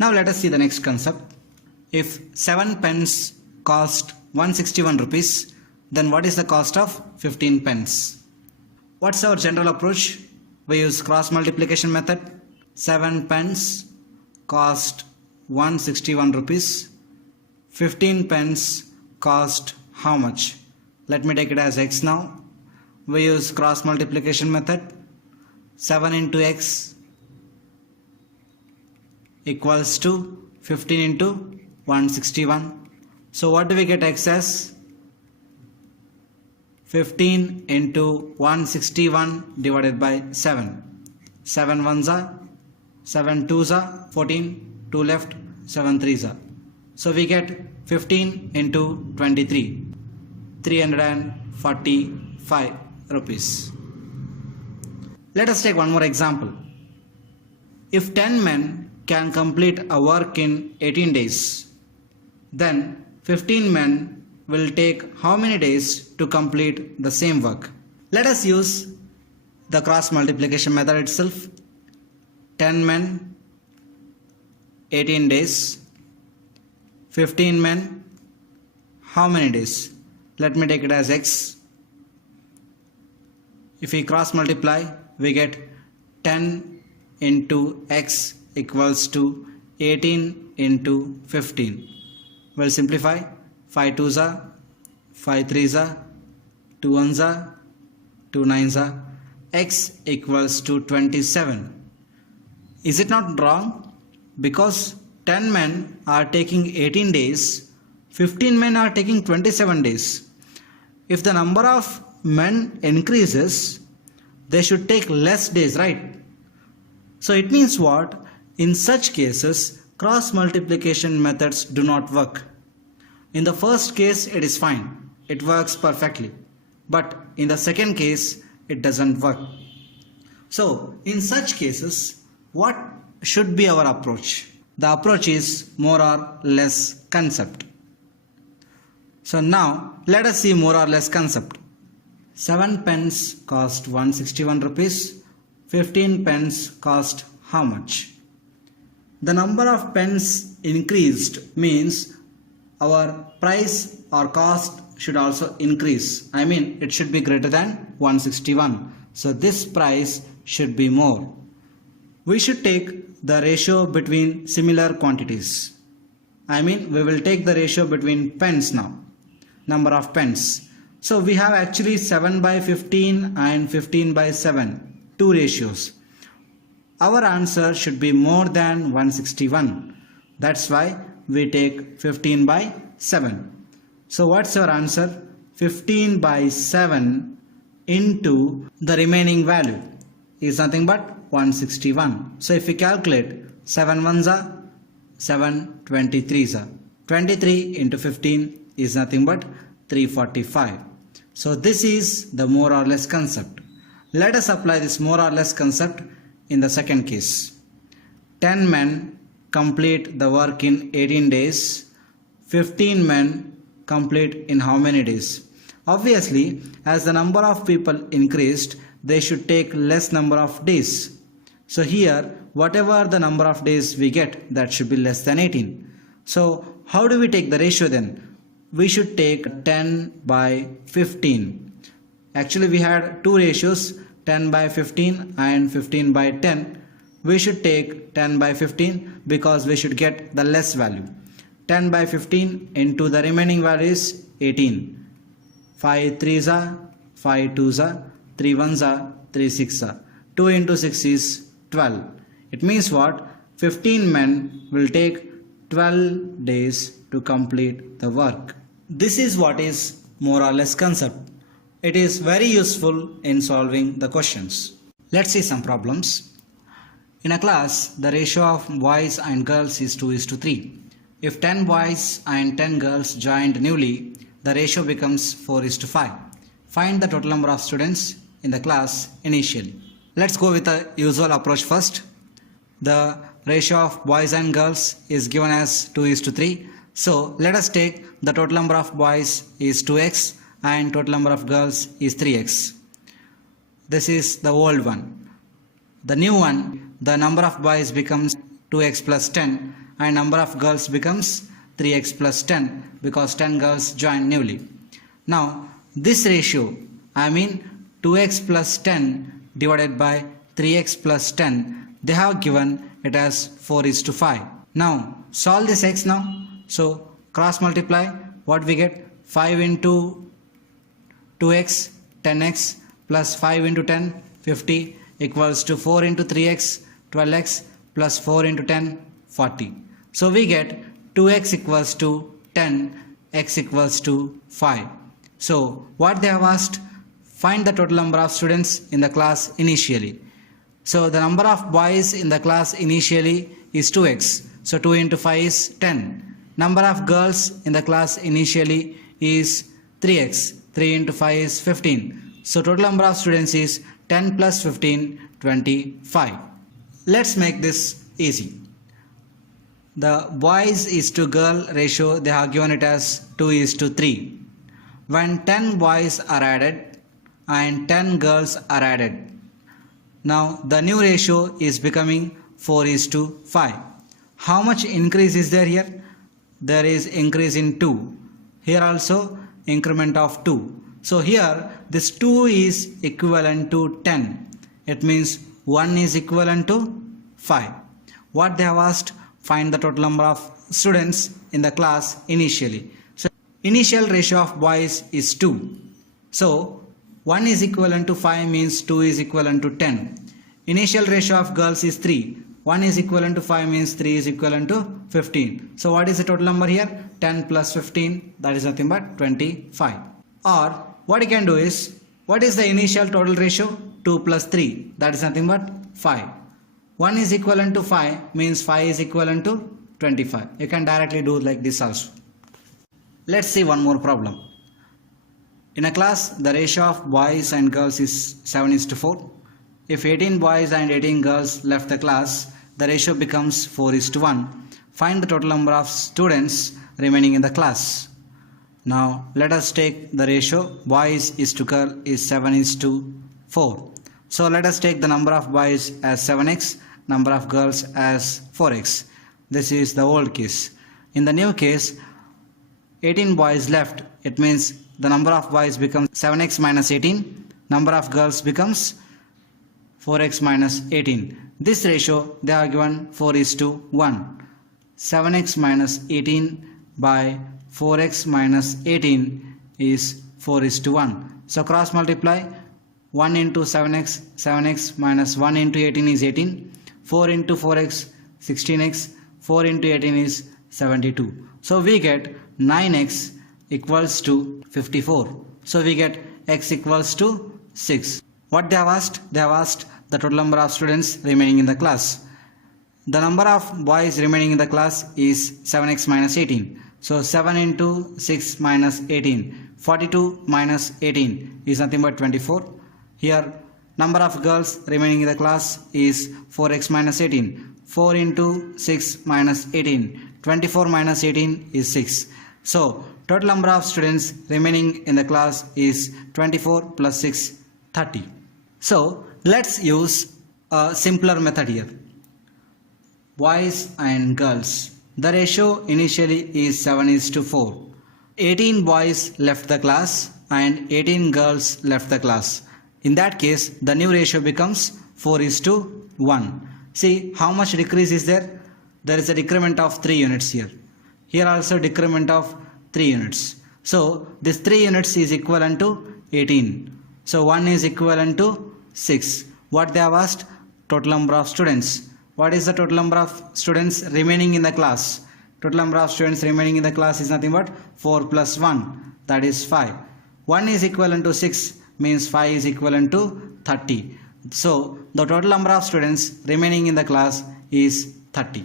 Now let us see the next concept. If 7 pence cost 161 rupees, then what is the cost of 15 pence? What's our general approach? We use cross multiplication method. 7 pence cost 161 rupees. 15 pence cost how much? Let me take it as x now. We use cross multiplication method. 7 into x equals to 15 into 161. So what do we get x as? 15 into 161 divided by 7. 7 ones are, 7 twos are, 14, 2 left, 7 threes are. So we get 15 into 23, 345 rupees. Let us take one more example. If 10 men can complete a work in 18 days, then 15 men will take how many days to complete the same work? Let us use the cross multiplication method itself. 10 men, 18 days. 15 men, how many days? Let me take it as x. If we cross multiply, we get 10 into x equals to 18 into 15. We'll simplify. 5 twos are, 5 threes are, 2 ones are, 2 nines are. X equals to 27. Is it not wrong? Because 10 men are taking 18 days, 15 men are taking 27 days. If the number of men increases, they should take less days, right? So it means what? In such cases, cross multiplication methods do not work. In the first case, it is fine. It works perfectly. But in the second case, it doesn't work. So in such cases, what should be our approach? The approach is more or less concept. So now let us see more or less concept. 7 pence cost 161 rupees. 15 pence cost how much? The number of pence increased means our price or cost should also increase. I mean, it should be greater than 161. So this price should be more. We should take the ratio between similar quantities. I mean, we will take the ratio between pence now. Number of pence. So we have actually 7 by 15 and 15 by 7. Two ratios. Our answer should be more than 161. That's why we take 15 by 7. So what's our answer? 15 by 7 into the remaining value is nothing but 161. So if we calculate 7 ones are, 7 23s are. 23 into 15 is nothing but 345. So this is the more or less concept. Let us apply this more or less concept in the second case. 10 men complete the work in 18 days. 15 men complete in how many days? Obviously, as the number of people increased, they should take less number of days. So here, whatever the number of days we get, that should be less than 18. So how do we take the ratio then? We should take 10 by 15. Actually, we had two ratios, 10 by 15 and 15 by 10. We should take 10 by 15 because we should get the less value. 10 by 15 into the remaining value is 18. 5 3s are, 5 2s are, 3 1s are, 3 6s are. 2 into 6 is 12. It means what? 15 men will take 12 days to complete the work. This is what is more or less concept. It is very useful in solving the questions. Let's see some problems. In a class, the ratio of boys and girls is 2:3. If 10 boys and 10 girls joined newly, the ratio becomes 4:5. Find the total number of students in the class initially. Let's go with the usual approach first. The ratio of boys and girls is given as 2:3. So let us take the total number of boys is 2x and total number of girls is 3x. This is the old one. The new one, the number of boys becomes 2x plus 10 and number of girls becomes 3x plus 10 because 10 girls joined newly. Now this ratio, I mean 2x plus 10 divided by 3x plus 10, they have given it as 4:5. Now solve this x now. So cross multiply, what we get? 5 into 2x, 10x plus 5 into 10, 50 equals to 4 into 3x, 12x plus 4 into 10, 40. So we get 2x equals to 10, x equals to 5. So what they have asked? Find the total number of students in the class initially. So the number of boys in the class initially is 2x. So 2 into 5 is 10. Number of girls in the class initially is 3x. 3 into 5 is 15. So total number of students is 10 plus 15, 25. Let's make this easy. The boys is to girl ratio, they have given it as 2:3. When 10 boys are added and 10 girls are added, now the new ratio is becoming 4:5. How much increase is there here? There is increase in 2. Here also increment of 2. So here this 2 is equivalent to 10. It means 1 is equivalent to 5. What they have asked? Find the total number of students in the class initially. So initial ratio of boys is 2. So 1 is equivalent to 5 means 2 is equivalent to 10. Initial ratio of girls is 3. 1 is equivalent to 5 means 3 is equivalent to 15. So what is the total number here? 10 plus 15, that is nothing but 25. Or what you can do is, what is the initial total ratio? 2 plus 3, that is nothing but 5. 1 is equivalent to 5 means 5 is equivalent to 25. You can directly do like this also. Let's see one more problem. In a class, the ratio of boys and girls is 7:4. If 18 boys and 18 girls left the class, the ratio becomes 4:1. Find the total number of students remaining in the class. Now let us take the ratio boys is to girl is 7:4. So let us take the number of boys as 7x, number of girls as 4x. This is the old case. In the new case, 18 boys left. It means the number of boys becomes 7x minus 18. Number of girls becomes 4x minus 18. This ratio they are given 4:1. 7x minus 18 by 4x minus 18 is 4:1. So cross multiply. 1 into 7x, 7x minus 1 into 18 is 18. 4 into 4x, 16x. 4 into 18 is 72. So we get 9x equals to 54. So we get x equals to 6. What they have asked? They have asked the total number of students remaining in the class. The number of boys remaining in the class is 7x minus 18. So 7 into 6 minus 18. 42 minus 18 is nothing but 24. Here number of girls remaining in the class is 4x minus 18. 4 into 6 minus 18. 24 minus 18 is 6. So total number of students remaining in the class is 24 plus 6, 30. So let's use a simpler method here. Boys and girls. The ratio initially is 7:4. 18 boys left the class and 18 girls left the class. In that case, the new ratio becomes 4:1. See how much decrease is there? There is a decrement of 3 units here. Here also decrement of 3 units. So this 3 units is equivalent to 18. So 1 is equivalent to 6. What they have asked? Total number of students. What is the total number of students remaining in the class? Total number of students remaining in the class is nothing but 4 plus 1, that is 5. 1 is equivalent to 6 means 5 is equivalent to 30. So the total number of students remaining in the class is 30.